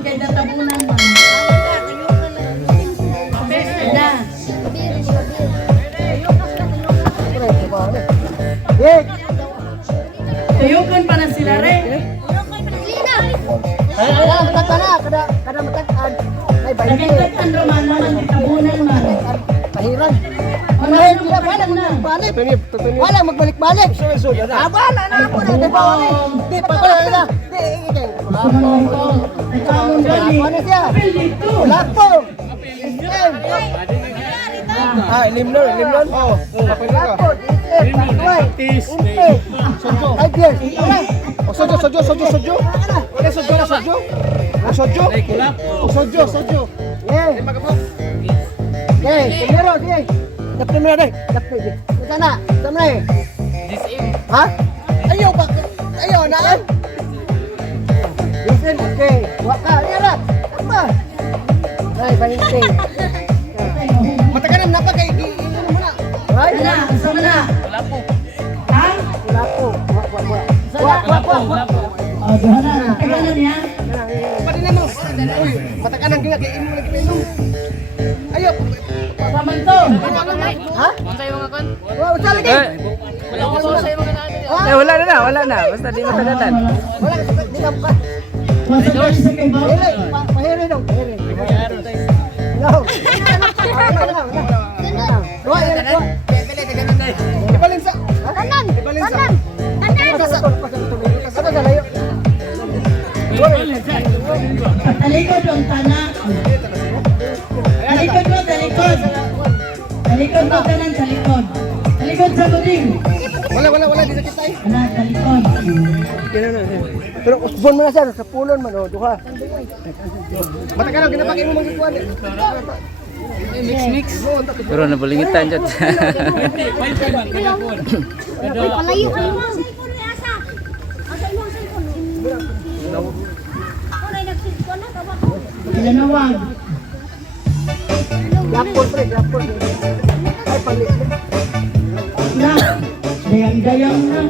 kay natabunan man. Na. Tuyukan pa na sila re. Kada matakan. Ay bayi. Nakita roman naman natabunan man. Pahiran. Manahin mo wala na. Balik. Wala magbalik-balik. Abala na ako na bawali. Di pa ko na. Di. Nagkamon dali. Ano siya? Dito. Lapo. Limnon. Oh, lapo. Ay, yes. Sojo. Wala sojo. Primero, sige. Dap primero deh. Sana. Sama eh. Ha? Ayaw na. Listen, okay. Waka, lihat. Apa? Ay, pahinting. Matakanan na pa kay ano mo na. Right? Ana, sama na. Ha? Lapo. Wak. Oh, dana. Tagalan niya. Pati na mo. Uy, matakanan gyud kay imo lagi minum. Ayo. Saman to. Ha? Unsay mga kon? Wa usa lagi. Wala ko unsay mga naan. Wala na. Basta di matagatan. Wala ka di na pa. Masa sa kay Bob. Dili, pahiri dong, pahiri. No. Roy, Roy. Ibalinsa. Tanan. Ibalinsa. Ano sa layo? Talikod ang tana. Talikod mo, talikod. Talikod mo, tanan, talikod. Talikod sa buding. Wala di sakit ay. Ana, talikod. Pero usbon mo na siya sa pulon man oh, duha. Matakalan ginapakay mo magkuan. Mix. Pero nabulingitan dyan. Palayo kayo. Ilanawag. Lapor. Ay palit. Na. Dayang-dayang na.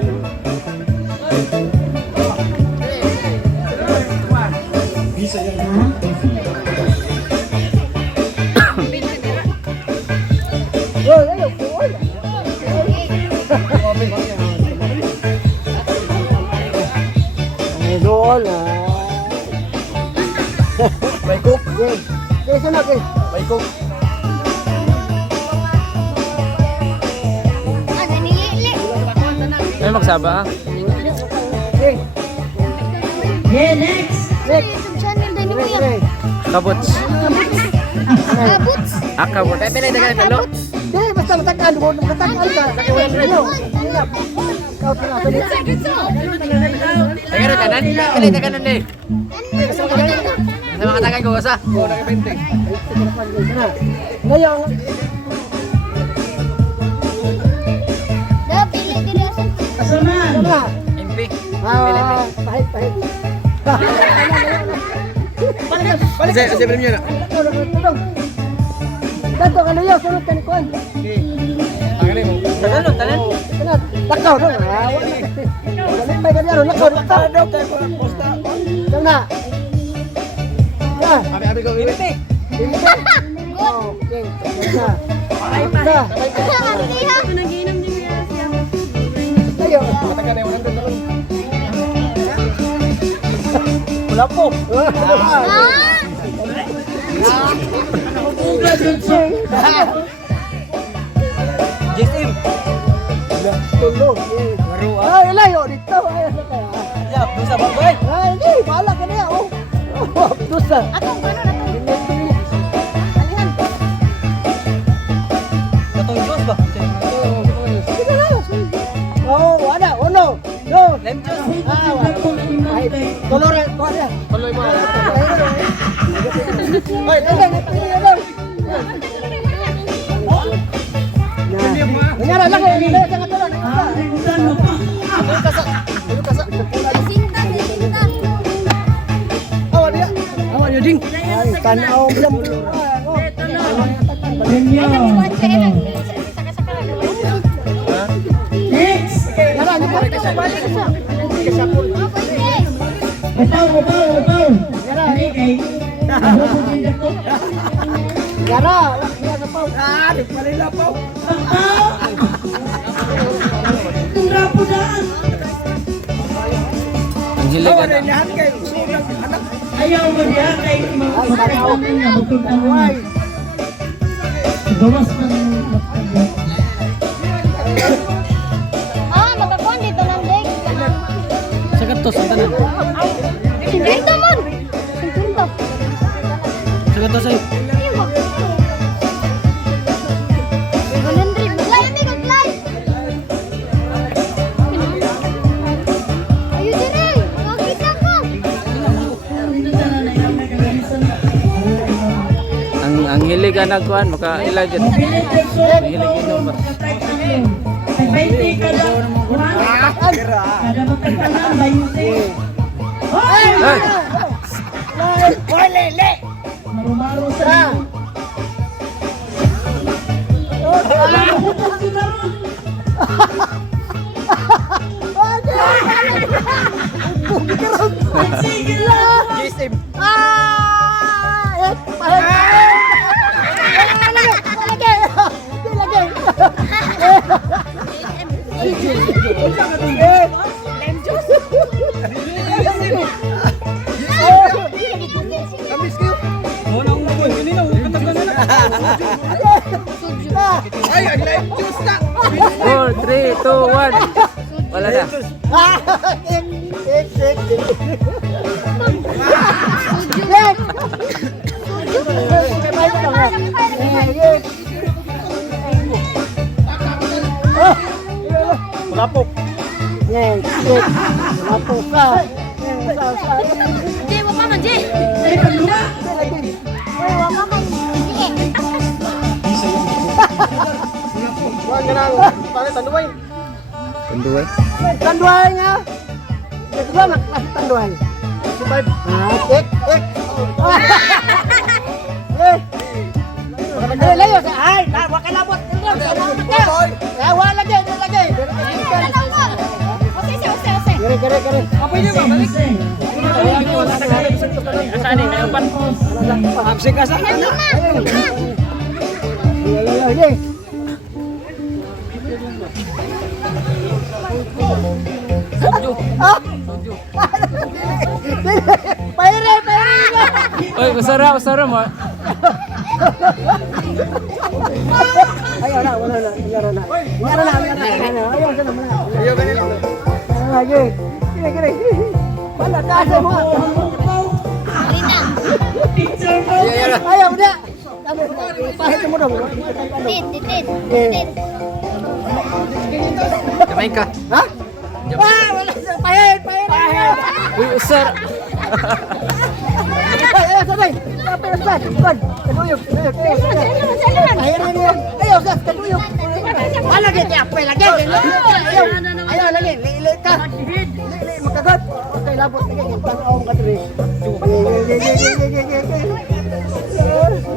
Oh, ayo, kuan. Ay, doon ah. May cook. Okay, sana kay. May cook. Ay, magsaba ha? Okay. Yeah, next. Kabots. Kabots. Pwede na dagan talo. Eh, basta matakan mo, matakan ka. Ano? Kau pernah tadi. Tagano kanan. Pwede dagan nun eh. Sa mga tagan ko usa. Oh, nakapinting. Ngayon, Kasama. ano? MP. Pahit. Balik. Saya premium nak. Tolong. Dato kan yo sunod kan kuan. Tanan. Kana takaw dong. Balik bay kan yaro lakaw daw kay posta. Sana. Ya. Abi ko ini. Okay. Sana. Ayo, matakan yang mana tolong. Wala po. Jisim. Tulong. Ay, layo dito. Ay, sa kaya. Ya, dosa bagay. Ay, hindi. Bahala ka niya. Oh. Dosa. Katong juice ba? Sige lang. Oh, ada. Oh, no. No. Lime juice. Ay, kolor. Tuloy mo. Ay, lang. Nyara lang. Jangan tolong. Limutan mo pa. Awan dia ding. Ay, tanaw belum. Ganyo. Next. Nyara ni balik sa. Upaw. Nyara Ini kay. Ano po din ako? Gara, wala na po. Di palila po. Ang rapo daan. Ang hilig na. Ayaw mo diya kay makakaman niya. Bukod ang way. Gawas ng Ah, makakuan dito ng dek. Sagat to sa tanan. Dito man. Dito. Sagat to sa'yo. 100. Glay, amigo, glay. Ayun dire. Nakita ko. Ang hilig na kuan makailag yun. Ang hilig inom ba? Ay, 20 kada. Kada magkakalan, 20. Hoy! Ay! Hoy, lele! Marumaro sa Sige lang! JSM. Muna ang nabon. Kanina, katagal na. Ay, ang live juice na. 4, 3, 2, 1. Wala na. Lapok. Yes, yes. Lapok ka. Di, wala man, di. Ay, pagluwa! Wala man. Huwag ka lang. Bakit tanduay? Tanduay. Tanduay nga. Ito ba magklase tanduay? Survive. Ek. Eh. Layo sa ay, wa ka labot. Wala lagi. Kere. Apa yun ba? Balik. Asan ni? Nayapan. Absent ka sa. Ayo. Soju. Payre. Oy, usara mo. Ayaw na, wala na. Ayaw na. Ayaw ganito. Lagi. Kere. Wala kasi mo. Picture mo! Ayaw na. Pahit mo dong. Tit. Kamay ka. Ha? Wala. Pahit. Uy, usara. Sabay. Sabay. Kaduyog. Ayaw, gas. Kaduyog. Wala lagi. Apay lagi. Ayaw lagi. Lilit ka. Lilit. Makagat. Okay, labot. Tanaong ka diri.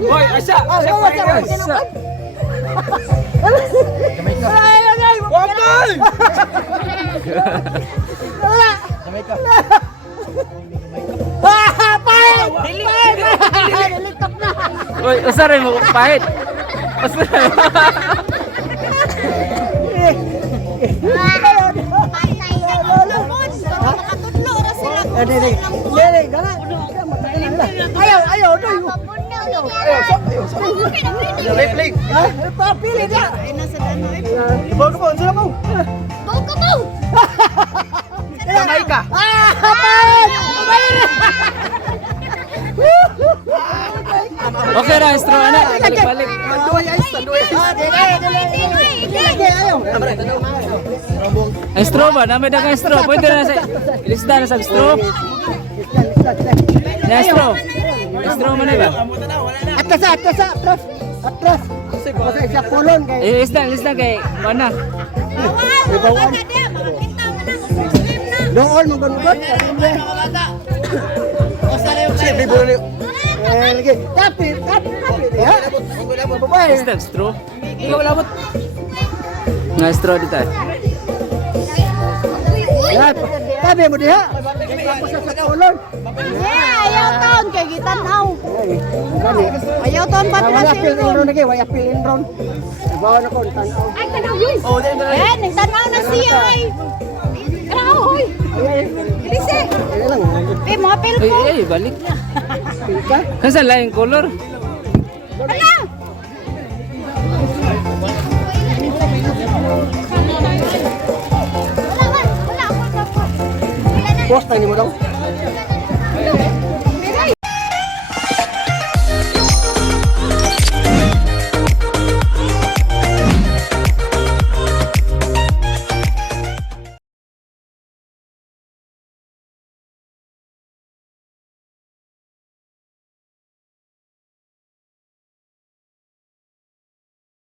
Hoy, Asya. Asa. Wakay! Kamay ka. Dilitok na. Uy, usara mo pahit. Usara. Ayaw. Play. Ha? Papili dia. Ibaw ka po, sila po. Bau ka, bau. Kamay ka. Okay na, straw na. Balik. Tanduay. Ayaw. Ang straw ba? Namay na kang straw. Pwede na sa... Ilisda na sa straw. Na straw. Straw man na ba? Atras. Kasi sa pulon kay. Ilisda kay... Mana? Ibawan. Doon mo gunod. Siyempre, bulo niyo. Lagi. Tapi dia. Babae. Ilisda, straw. Ikaw labot. Nga straw dito eh. Tapi mo dia. Tapos sa pulon. Ayaw to. ay gitanaw. Ay, gani. Ayaw ton pa Wala apil in ron lagi, wala apil in ron. Bawa na ko, tanaw. Ay tanaw yun. Oh, yan, nagtanaw na siya ay. Tanaw hoy. Ilise. Ay lang. Eh, mga apil Ay, ko. ay, balik. Apil ka? Kasa laing color. Ala. Wala ako. Post na ni mo daw.